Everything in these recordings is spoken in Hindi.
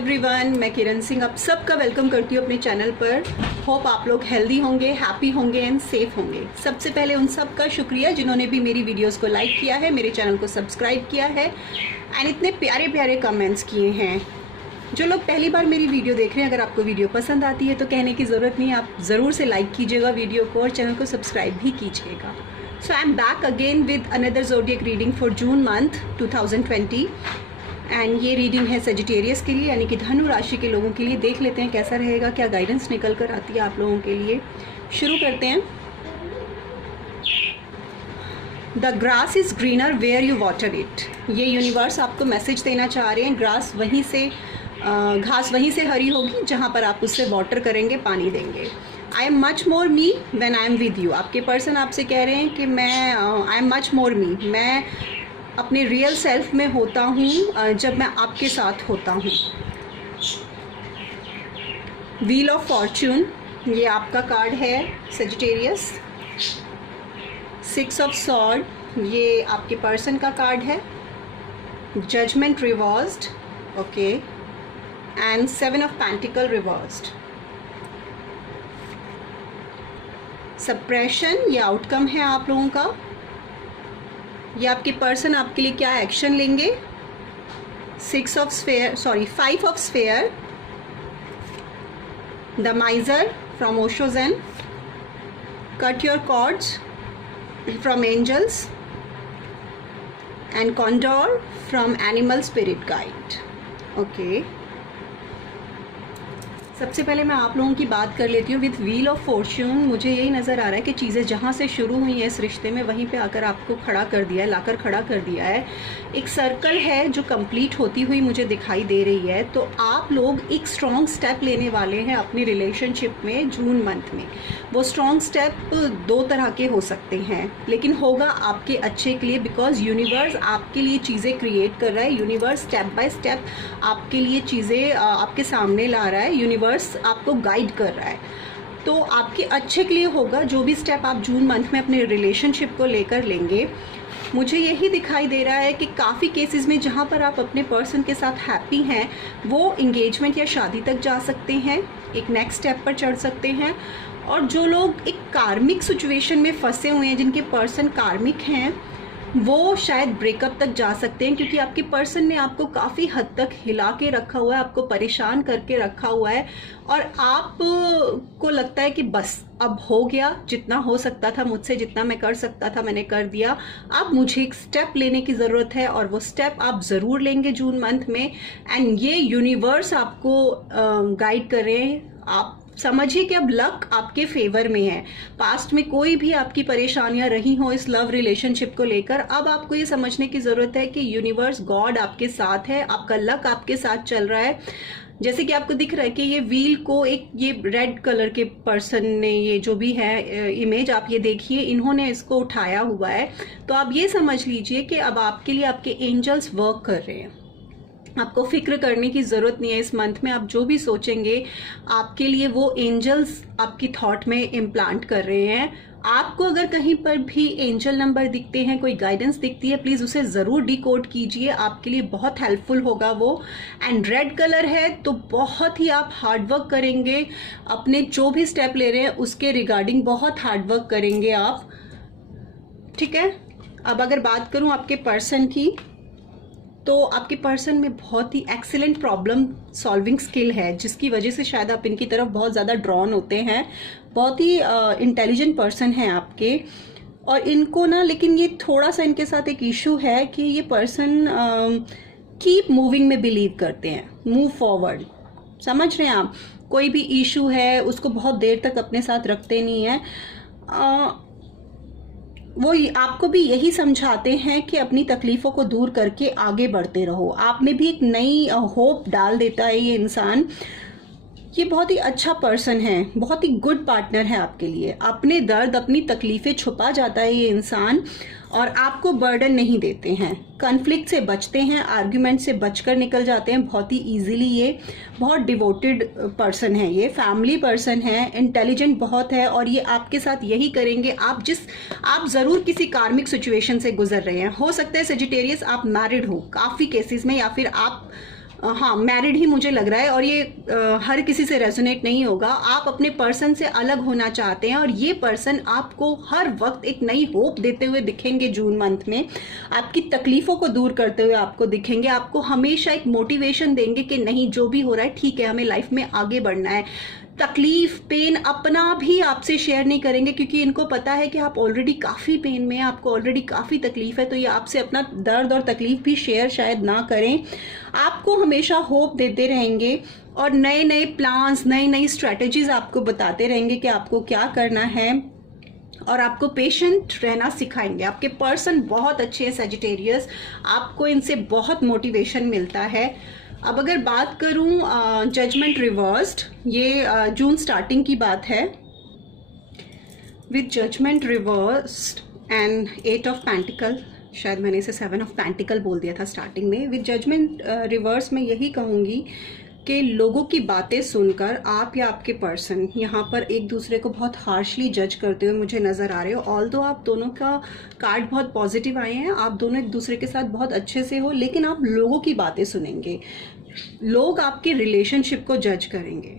एवरीवन, मैं किरण सिंह आप सबका वेलकम करती हूँ अपने चैनल पर। होप आप लोग हेल्दी होंगे, हैप्पी होंगे एंड सेफ होंगे। सबसे पहले उन सब का शुक्रिया जिन्होंने भी मेरी वीडियोस को लाइक किया है, मेरे चैनल को सब्सक्राइब किया है एंड इतने प्यारे प्यारे कमेंट्स किए हैं। जो लोग पहली बार मेरी वीडियो देख रहे हैं, अगर आपको वीडियो पसंद आती है तो कहने की ज़रूरत नहीं है, आप ज़रूर से लाइक कीजिएगा वीडियो को और चैनल को सब्सक्राइब भी कीजिएगा। So I am back again with another zodiac reading for June month 2020 and ये रीडिंग है सेजिटेरियस के लिए, यानी कि धनु राशि के लोगों के लिए। देख लेते हैं कैसा रहेगा, क्या गाइडेंस निकल कर आती है आप लोगों के लिए। शुरू करते हैं। The grass is greener where you water it. ये यूनिवर्स आपको मैसेज देना चाह रहे हैं, ग्रास वहीं से घास वहीं से हरी होगी जहाँ पर आप उससे वाटर करेंगे, पानी देंगे। I am much more me when I am with you. आपके पर्सन आपसे कह रहे हैं कि मैं आई एम मच मोर मी, मैं अपने रियल सेल्फ में होता हूँ जब मैं आपके साथ होता हूँ। व्हील ऑफ फॉर्च्यून ये आपका कार्ड है सेजिटेरियस। सिक्स ऑफ सॉर्ड ये आपके पर्सन का कार्ड है। Judgement reversed, okay, and seven of pentacle reversed. Suppression ये आउटकम है आप लोगों का। ये आपके पर्सन आपके लिए क्या एक्शन लेंगे। Five of sphere, the miser from Osho Zen, cut your cords from angels and condor from animal spirit guide. Okay, सबसे पहले मैं आप लोगों की बात कर लेती हूँ विथ व्हील ऑफ फॉर्च्यून। मुझे यही नज़र आ रहा है कि चीज़ें जहाँ से शुरू हुई हैं इस रिश्ते में, वहीं पे आकर आपको खड़ा कर दिया है, लाकर खड़ा कर दिया है। एक सर्कल है जो कंप्लीट होती हुई मुझे दिखाई दे रही है। तो आप लोग एक स्ट्रॉन्ग स्टेप लेने वाले हैं अपनी रिलेशनशिप में जून मंथ में। वो स्ट्रॉन्ग स्टेप दो तरह के हो सकते हैं, लेकिन होगा आपके अच्छे के लिए, बिकॉज यूनिवर्स आपके लिए चीज़ें क्रिएट कर रहा है। यूनिवर्स स्टेप बाय स्टेप आपके लिए चीज़ें आपके सामने ला रहा है। यूनिवर्स आपको गाइड कर रहा है, तो आपके अच्छे के लिए होगा जो भी स्टेप आप जून मंथ में अपने रिलेशनशिप को लेकर लेंगे। मुझे यही दिखाई दे रहा है कि काफ़ी केसेस में जहाँ पर आप अपने पर्सन के साथ हैप्पी हैं, वो इंगेजमेंट या शादी तक जा सकते हैं, एक नेक्स्ट स्टेप पर चढ़ सकते हैं। और जो लोग एक कार्मिक सिचुएशन में फंसे हुए हैं, जिनके पर्सन कार्मिक हैं, वो शायद ब्रेकअप तक जा सकते हैं, क्योंकि आपके पर्सन ने आपको काफ़ी हद तक हिला के रखा हुआ है, आपको परेशान करके रखा हुआ है, और आपको लगता है कि बस अब हो गया, जितना हो सकता था मुझसे, जितना मैं कर सकता था मैंने कर दिया, अब मुझे एक स्टेप लेने की ज़रूरत है। और वो स्टेप आप ज़रूर लेंगे जून मंथ में। एंड ये यूनिवर्स आपको गाइड कर रहे हैं। आप समझिए कि अब लक आपके फेवर में है। पास्ट में कोई भी आपकी परेशानियां रही हो इस लव रिलेशनशिप को लेकर, अब आपको ये समझने की ज़रूरत है कि यूनिवर्स गॉड आपके साथ है, आपका लक आपके साथ चल रहा है। जैसे कि आपको दिख रहा है कि ये व्हील को एक ये रेड कलर के पर्सन ने, ये जो भी है इमेज आप ये देखिए, इन्होंने इसको उठाया हुआ है। तो आप ये समझ लीजिए कि अब आपके लिए आपके एंजल्स वर्क कर रहे हैं। आपको फिक्र करने की ज़रूरत नहीं है। इस मंथ में आप जो भी सोचेंगे, आपके लिए वो एंजल्स आपकी थॉट में इम्प्लांट कर रहे हैं। आपको अगर कहीं पर भी एंजल नंबर दिखते हैं, कोई गाइडेंस दिखती है, प्लीज़ उसे ज़रूर डिकोड कीजिए, आपके लिए बहुत हेल्पफुल होगा वो। एंड रेड कलर है तो बहुत ही आप हार्डवर्क करेंगे, अपने जो भी स्टेप ले रहे हैं उसके रिगार्डिंग बहुत हार्डवर्क करेंगे आप, ठीक है। अब अगर बात करूँ आपके पर्सन की, तो आपके पर्सन में बहुत ही एक्सीलेंट प्रॉब्लम सॉल्विंग स्किल है, जिसकी वजह से शायद आप इनकी तरफ बहुत ज़्यादा ड्रॉन होते हैं। बहुत ही इंटेलिजेंट पर्सन हैं आपके। और इनको ना, लेकिन ये थोड़ा सा इनके साथ एक इशू है कि ये पर्सन कीप मूविंग में बिलीव करते हैं, मूव फॉरवर्ड। समझ रहे हैं आप, कोई भी इशू है उसको बहुत देर तक अपने साथ रखते नहीं हैं। वो आपको भी यही समझाते हैं कि अपनी तकलीफ़ों को दूर करके आगे बढ़ते रहो। आप में भी एक नई होप डाल देता है ये इंसान। ये बहुत ही अच्छा पर्सन है, बहुत ही गुड पार्टनर है आपके लिए। अपने दर्द, अपनी तकलीफ़ें छुपा जाता है ये इंसान, और आपको बर्डन नहीं देते हैं। कन्फ्लिक्ट से बचते हैं, आर्ग्यूमेंट से बचकर निकल जाते हैं बहुत ही इजीली। ये बहुत डिवोटेड पर्सन है, ये फैमिली पर्सन है, इंटेलिजेंट बहुत है, और ये आपके साथ यही करेंगे। आप ज़रूर किसी कार्मिक सिचुएशन से गुजर रहे हैं। हो सकता है सेजिटेरियस आप मैरिड हो काफ़ी केसेस में, या फिर आप हाँ मैरिड ही मुझे लग रहा है, और ये हर किसी से रेजोनेट नहीं होगा। आप अपने पर्सन से अलग होना चाहते हैं और ये पर्सन आपको हर वक्त एक नई होप देते हुए दिखेंगे। जून मंथ में आपकी तकलीफों को दूर करते हुए आपको दिखेंगे, आपको हमेशा एक मोटिवेशन देंगे कि नहीं जो भी हो रहा है ठीक है, हमें लाइफ में आगे बढ़ना है। तकलीफ पेन अपना भी आपसे शेयर नहीं करेंगे, क्योंकि इनको पता है कि आप ऑलरेडी काफ़ी पेन में हैं, आपको ऑलरेडी काफ़ी तकलीफ है, तो ये आपसे अपना दर्द और तकलीफ भी शेयर शायद ना करें। आपको हमेशा होप देते रहेंगे और नए नए प्लान्स, नई नई स्ट्रेटजीज आपको बताते रहेंगे कि आपको क्या करना है, और आपको पेशेंट रहना सिखाएंगे। आपके पर्सन बहुत अच्छे हैं सजिटेरियस, आपको इनसे बहुत मोटिवेशन मिलता है। अब अगर बात करूं जजमेंट रिवर्स्ड, ये जून स्टार्टिंग की बात है। With judgement reversed and 8 of pentacle, शायद मैंने इसे 7 ऑफ पेंटिकल बोल दिया था स्टार्टिंग में। विद जजमेंट रिवर्स में यही कहूँगी कि लोगों की बातें सुनकर आप या आपके पर्सन यहाँ पर एक दूसरे को बहुत हार्शली जज करते हुए मुझे नज़र आ रहे हो। ऑल्दो आप दोनों का कार्ड बहुत पॉजिटिव आए हैं, आप दोनों एक दूसरे के साथ बहुत अच्छे से हो, लेकिन आप लोगों की बातें सुनेंगे। लोग आपके रिलेशनशिप को जज करेंगे।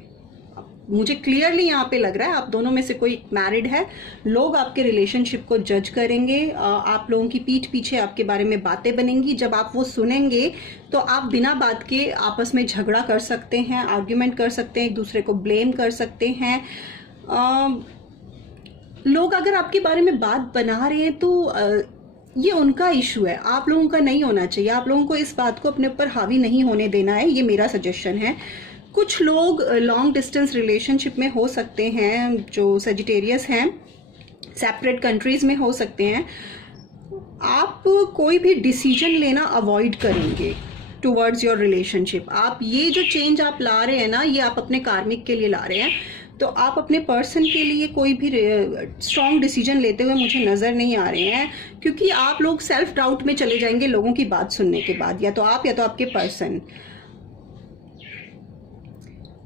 मुझे क्लियरली यहाँ पे लग रहा है आप दोनों में से कोई मैरिड है, लोग आपके रिलेशनशिप को जज करेंगे। आप लोगों की पीठ पीछे आपके बारे में बातें बनेंगी। जब आप वो सुनेंगे तो आप बिना बात के आपस में झगड़ा कर सकते हैं, आर्ग्यूमेंट कर सकते हैं, एक दूसरे को ब्लेम कर सकते हैं। लोग अगर आपके बारे में बात बना रहे हैं तो ये उनका इशू है, आप लोगों का नहीं होना चाहिए। आप लोगों को इस बात को अपने ऊपर हावी नहीं होने देना है, ये मेरा सजेशन है। कुछ लोग लॉन्ग डिस्टेंस रिलेशनशिप में हो सकते हैं, जो सजिटेरियस हैं, सेपरेट कंट्रीज में हो सकते हैं। आप कोई भी डिसीजन लेना अवॉइड करेंगे टुवर्ड्स योर रिलेशनशिप। आप ये जो चेंज आप ला रहे हैं ना, ये आप अपने कार्मिक के लिए ला रहे हैं, तो आप अपने पर्सन के लिए कोई भी स्ट्रॉन्ग डिसीजन लेते हुए मुझे नज़र नहीं आ रहे हैं, क्योंकि आप लोग सेल्फ डाउट में चले जाएंगे लोगों की बात सुनने के बाद, या तो आप या तो आपके पर्सन।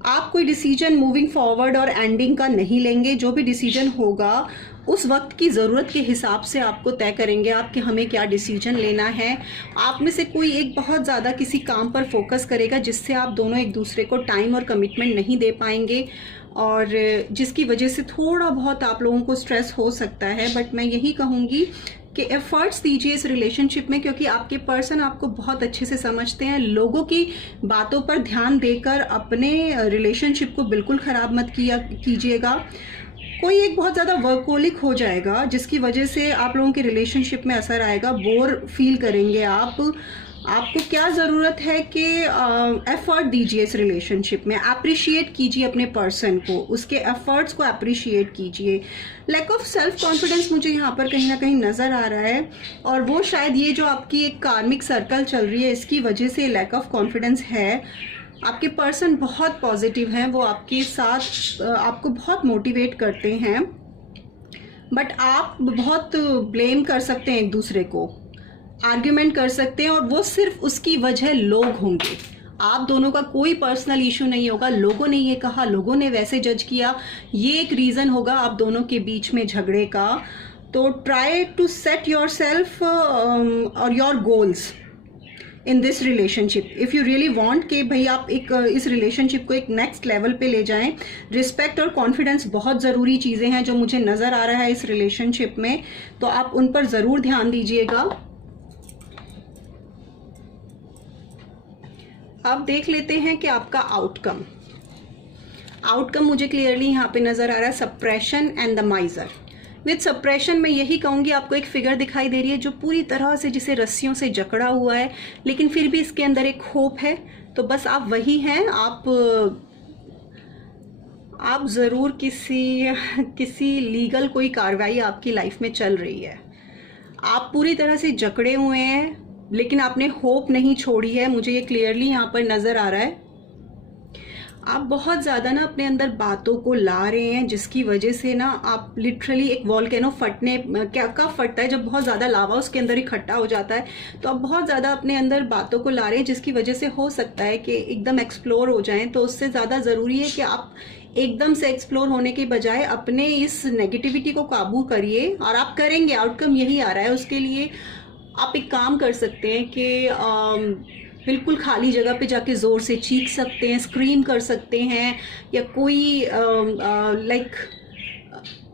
आप कोई डिसीजन मूविंग फॉरवर्ड और एंडिंग का नहीं लेंगे। जो भी डिसीजन होगा उस वक्त की ज़रूरत के हिसाब से आपको तय करेंगे आप कि हमें क्या डिसीजन लेना है। आप में से कोई एक बहुत ज़्यादा किसी काम पर फोकस करेगा जिससे आप दोनों एक दूसरे को टाइम और कमिटमेंट नहीं दे पाएंगे, और जिसकी वजह से थोड़ा बहुत आप लोगों को स्ट्रेस हो सकता है। बट मैं यही कहूँगी कि एफर्ट्स दीजिए इस रिलेशनशिप में, क्योंकि आपके पर्सन आपको बहुत अच्छे से समझते हैं। लोगों की बातों पर ध्यान देकर अपने रिलेशनशिप को बिल्कुल ख़राब मत कीजिएगा। कोई एक बहुत ज़्यादा वर्कोलिक हो जाएगा जिसकी वजह से आप लोगों के रिलेशनशिप में असर आएगा, बोर फील करेंगे आप। आपको क्या ज़रूरत है कि एफर्ट दीजिए इस रिलेशनशिप में, अप्रिशिएट कीजिए अपने पर्सन को, उसके एफर्ट्स को अप्रिशिएट कीजिए। लैक ऑफ सेल्फ कॉन्फिडेंस मुझे यहाँ पर कहीं ना कहीं नज़र आ रहा है, और वो शायद ये जो आपकी एक कार्मिक सर्कल चल रही है इसकी वजह से लैक ऑफ कॉन्फिडेंस है। आपके पर्सन बहुत पॉजिटिव हैं, वो आपके साथ आपको बहुत मोटिवेट करते हैं, बट आप बहुत ब्लेम कर सकते हैं एक दूसरे को, आर्ग्यूमेंट कर सकते हैं, और वो सिर्फ उसकी वजह लोग होंगे। आप दोनों का कोई पर्सनल इशू नहीं होगा। लोगों ने ये कहा, लोगों ने वैसे जज किया, ये एक रीज़न होगा आप दोनों के बीच में झगड़े का। तो try to set your self और your goals in this relationship if you really want कि भाई आप एक इस रिलेशनशिप को एक नेक्स्ट लेवल पे ले जाएं। रिस्पेक्ट और कॉन्फिडेंस बहुत ज़रूरी चीज़ें हैं जो मुझे नज़र आ रहा है इस रिलेशनशिप में, तो आप उन पर ज़रूर ध्यान दीजिएगा। अब देख लेते हैं कि आपका आउटकम मुझे क्लियरली यहाँ पे नज़र आ रहा है, suppression and the माइजर। With suppression मैं यही कहूँगी, आपको एक फिगर दिखाई दे रही है जो पूरी तरह से जिसे रस्सियों से जकड़ा हुआ है, लेकिन फिर भी इसके अंदर एक होप है। तो बस आप वही हैं, आप ज़रूर किसी लीगल कोई कार्रवाई आपकी लाइफ में चल रही है। आप पूरी तरह से जकड़े हुए हैं, लेकिन आपने होप नहीं छोड़ी है, मुझे ये क्लियरली यहाँ पर नज़र आ रहा है। आप बहुत ज़्यादा ना अपने अंदर बातों को ला रहे हैं, जिसकी वजह से ना आप लिटरली एक वॉल्केनो फटने कब फटता है, जब बहुत ज़्यादा लावा उसके अंदर इकट्ठा हो जाता है, तो आप बहुत ज़्यादा अपने अंदर बातों को ला रहे हैं, जिसकी वजह से हो सकता है कि एकदम एक्सप्लोर हो जाएं। तो उससे ज़्यादा ज़रूरी है कि आप एकदम से एक्सप्लोर होने के बजाय अपने इस नेगेटिविटी को काबू करिए, और आप करेंगे, आउटकम यही आ रहा है। उसके लिए आप एक काम कर सकते हैं कि बिल्कुल खाली जगह पे जाके ज़ोर से चीख सकते हैं, स्क्रीम कर सकते हैं, या कोई लाइक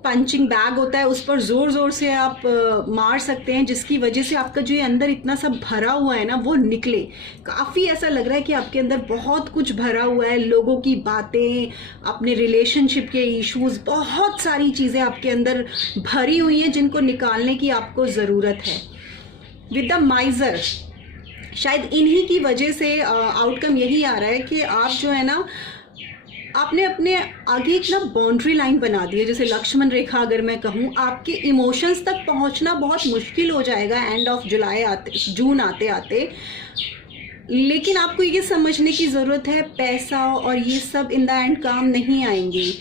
पंचिंग बैग होता है उस पर ज़ोर ज़ोर से आप मार सकते हैं, जिसकी वजह से आपका जो ये अंदर इतना सब भरा हुआ है ना वो निकले। काफ़ी ऐसा लग रहा है कि आपके अंदर बहुत कुछ भरा हुआ है, लोगों की बातें, अपने रिलेशनशिप के इश्यूज, बहुत सारी चीज़ें आपके अंदर भरी हुई हैं जिनको निकालने की आपको ज़रूरत है। विद द माइजर, शायद इन्हीं की वजह से आउटकम यही आ रहा है कि आप जो है ना आपने अपने आगे एक ना बाउंड्री लाइन बना दी है, जैसे लक्ष्मण रेखा अगर मैं कहूँ, आपके इमोशंस तक पहुँचना बहुत मुश्किल हो जाएगा एंड ऑफ जून आते आते। लेकिन आपको ये समझने की ज़रूरत है पैसा और ये सब इन द एंड काम नहीं आएंगे।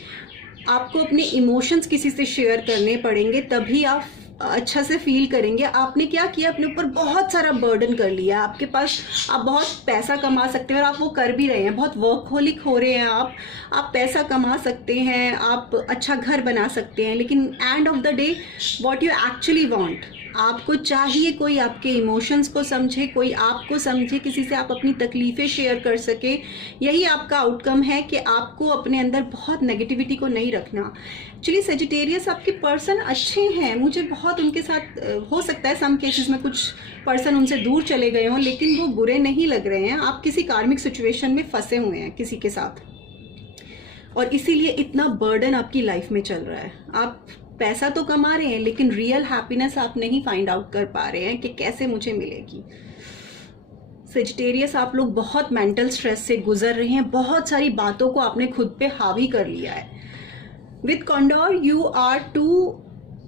आपको अपने इमोशंस किसी से शेयर करने पड़ेंगे, तभी आप अच्छा से फील करेंगे। आपने क्या किया, अपने ऊपर बहुत सारा बर्डन कर लिया। आपके पास आप बहुत पैसा कमा सकते हैं और आप वो कर भी रहे हैं, बहुत वर्कहोलिक हो रहे हैं आप पैसा कमा सकते हैं, आप अच्छा घर बना सकते हैं, लेकिन end of the day what you actually want, आपको चाहिए कोई आपके इमोशंस को समझे, कोई आपको समझे, किसी से आप अपनी तकलीफ़ें शेयर कर सके। यही आपका आउटकम है कि आपको अपने अंदर बहुत नेगेटिविटी को नहीं रखना। एक्चुअली सेजिटेरियस आपके पर्सन अच्छे हैं, मुझे बहुत उनके साथ हो सकता है सम केसेस में कुछ पर्सन उनसे दूर चले गए हों, लेकिन वो बुरे नहीं लग रहे हैं। आप किसी कार्मिक सिचुएशन में फंसे हुए हैं किसी के साथ, और इसीलिए इतना बर्डन आपकी लाइफ में चल रहा है। आप पैसा तो कमा रहे हैं, लेकिन रियल हैप्पीनेस आप नहीं फाइंड आउट कर पा रहे हैं कि कैसे मुझे मिलेगी। सेजिटेरियस, आप लोग बहुत मेंटल स्ट्रेस से गुजर रहे हैं, बहुत सारी बातों को आपने खुद पे हावी कर लिया है। With condor you are too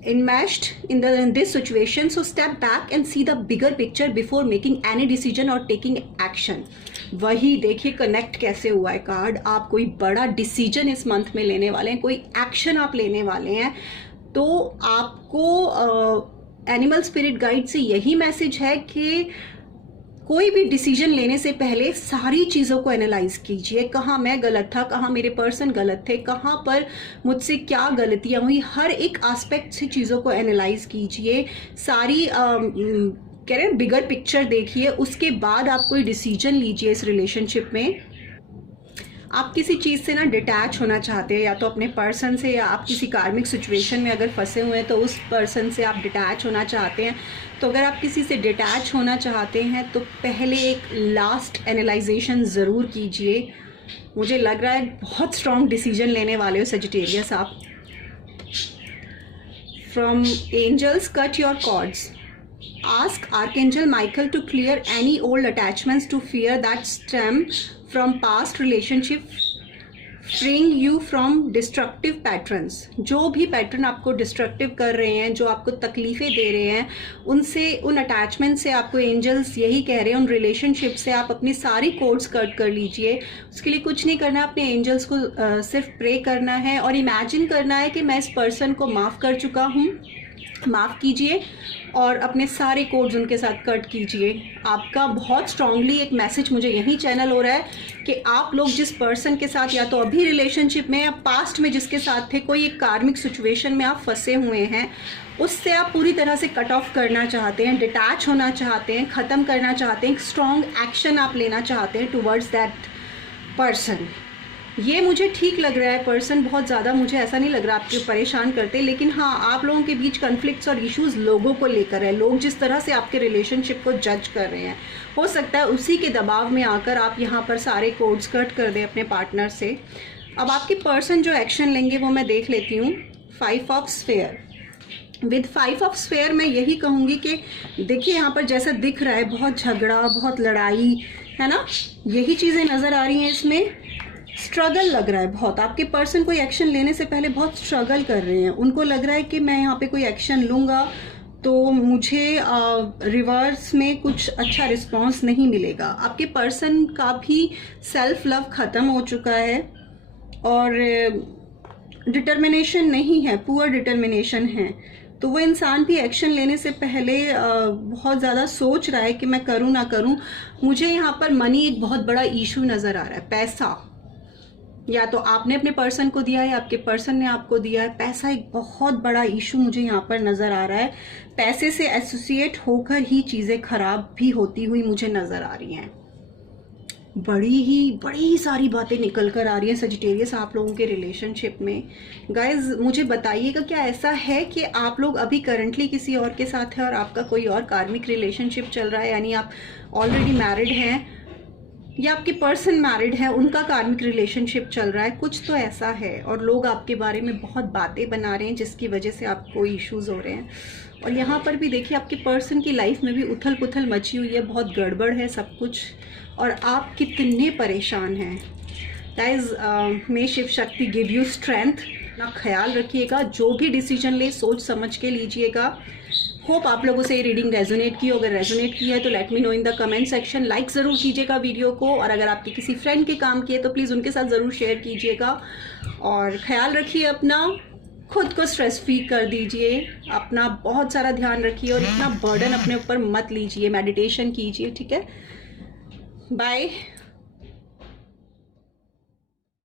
enmeshed in this situation, so step back and see the bigger picture before making any decision or taking action। वही देखिए कनेक्ट कैसे हुआ है कार्ड। आप कोई बड़ा डिसीजन इस मंथ में लेने वाले हैं, कोई एक्शन आप लेने वाले हैं, तो आपको एनिमल स्पिरिट गाइड से यही मैसेज है कि कोई भी डिसीजन लेने से पहले सारी चीज़ों को एनालाइज कीजिए। कहाँ मैं गलत था, कहाँ मेरे पर्सन गलत थे, कहाँ पर मुझसे क्या गलतियाँ हुई, हर एक एस्पेक्ट से चीज़ों को एनालाइज कीजिए। सारी कह रहे बिगर पिक्चर देखिए, उसके बाद आप कोई डिसीजन लीजिए इस रिलेशनशिप में। आप किसी चीज़ से ना डिटैच होना चाहते हैं, या तो अपने पर्सन से, या आप किसी कार्मिक सिचुएशन में अगर फंसे हुए हैं तो उस पर्सन से आप डिटैच होना चाहते हैं। तो अगर आप किसी से डिटैच होना चाहते हैं तो पहले एक लास्ट एनालाइजेशन ज़रूर कीजिए। मुझे लग रहा है बहुत स्ट्रॉन्ग डिसीजन लेने वाले हो सेजिटेरियस आप। From angels, cut your cords, ask Archangel Michael to clear any old attachments to fear that stem from past relationship, freeing you from destructive patterns। जो भी पैटर्न आपको डिस्ट्रक्टिव कर रहे हैं, जो आपको तकलीफ़ें दे रहे हैं, उनसे, उन अटैचमेंट से आपको एंजल्स यही कह रहे हैं, उन रिलेशनशिप से आप अपनी सारी कोड्स कट कर लीजिए। उसके लिए कुछ नहीं करना, अपने एंजल्स को सिर्फ प्रे करना है और इमेजिन करना है कि मैं इस पर्सन को माफ़ कर चुका हूँ, माफ़ कीजिए, और अपने सारे कोड्स उनके साथ कट कीजिए। आपका बहुत स्ट्रांगली एक मैसेज मुझे यही चैनल हो रहा है कि आप लोग जिस पर्सन के साथ या तो अभी रिलेशनशिप में या पास्ट में जिसके साथ थे, कोई एक कार्मिक सिचुएशन में आप फंसे हुए हैं, उससे आप पूरी तरह से कट ऑफ करना चाहते हैं, डिटैच होना चाहते हैं, ख़त्म करना चाहते हैं, एक स्ट्रॉन्ग एक्शन आप लेना चाहते हैं टुवर्ड्स दैट पर्सन। ये मुझे ठीक लग रहा है। पर्सन बहुत ज़्यादा, मुझे ऐसा नहीं लग रहा आपको परेशान करते, लेकिन हाँ, आप लोगों के बीच कन्फ्लिक्ट्स और इश्यूज लोगों को लेकर है। लोग जिस तरह से आपके रिलेशनशिप को जज कर रहे हैं, हो सकता है उसी के दबाव में आकर आप यहाँ पर सारे कोड्स कट कर दें अपने पार्टनर से। अब आपके पर्सन जो एक्शन लेंगे वो मैं देख लेती हूँ। 5 of sphere, with 5 of sphere मैं यही कहूँगी कि देखिए यहाँ पर जैसा दिख रहा है, बहुत झगड़ा, बहुत लड़ाई है ना, यही चीज़ें नज़र आ रही हैं इसमें। स्ट्रगल लग रहा है बहुत, आपके पर्सन कोई एक्शन लेने से पहले बहुत स्ट्रगल कर रहे हैं। उनको लग रहा है कि मैं यहाँ पे कोई एक्शन लूँगा तो मुझे रिवर्स में कुछ अच्छा रिस्पांस नहीं मिलेगा। आपके पर्सन का भी सेल्फ लव ख़त्म हो चुका है और डिटर्मिनेशन नहीं है, पुअर डिटर्मिनेशन है। तो वो इंसान भी एक्शन लेने से पहले बहुत ज़्यादा सोच रहा है कि मैं करूँ ना करूँ। मुझे यहाँ पर मनी एक बहुत बड़ा इशू नज़र आ रहा है। पैसा, या तो आपने अपने पर्सन को दिया है या आपके पर्सन ने आपको दिया है। पैसा एक बहुत बड़ा इशू मुझे यहाँ पर नज़र आ रहा है। पैसे से एसोसिएट होकर ही चीज़ें खराब भी होती हुई मुझे नज़र आ रही हैं। बड़ी सारी बातें निकल कर आ रही हैं सजिटेरियस आप लोगों के रिलेशनशिप में। गाइज मुझे बताइएगा, क्या ऐसा है कि आप लोग अभी करंटली किसी और के साथ हैं और आपका कोई और कार्मिक रिलेशनशिप चल रहा है, यानी आप ऑलरेडी मैरिड हैं या आपके पर्सन मैरिड है, उनका कार्मिक रिलेशनशिप चल रहा है, कुछ तो ऐसा है। और लोग आपके बारे में बहुत बातें बना रहे हैं जिसकी वजह से आपको इश्यूज हो रहे हैं। और यहाँ पर भी देखिए आपके पर्सन की लाइफ में भी उथल पुथल मची हुई है, बहुत गड़बड़ है सब कुछ, और आप कितने परेशान हैं। Guys may Shiv Shakti give you strength. अपना ख्याल रखिएगा, जो भी डिसीजन ले सोच समझ के लीजिएगा। होप आप लोगों से ये रीडिंग रेजोनेट की हो। अगर रेजोनेट की है तो let me know in the comment section. Like ज़रूर कीजिएगा वीडियो को, और अगर आपके किसी फ्रेंड के काम किए तो प्लीज़ उनके साथ ज़रूर शेयर कीजिएगा। और ख्याल रखिए अपना, खुद को स्ट्रेस फ्री कर दीजिए, अपना बहुत सारा ध्यान रखिए और इतना बर्डन अपने ऊपर मत लीजिए। मेडिटेशन कीजिए, ठीक है। बाय।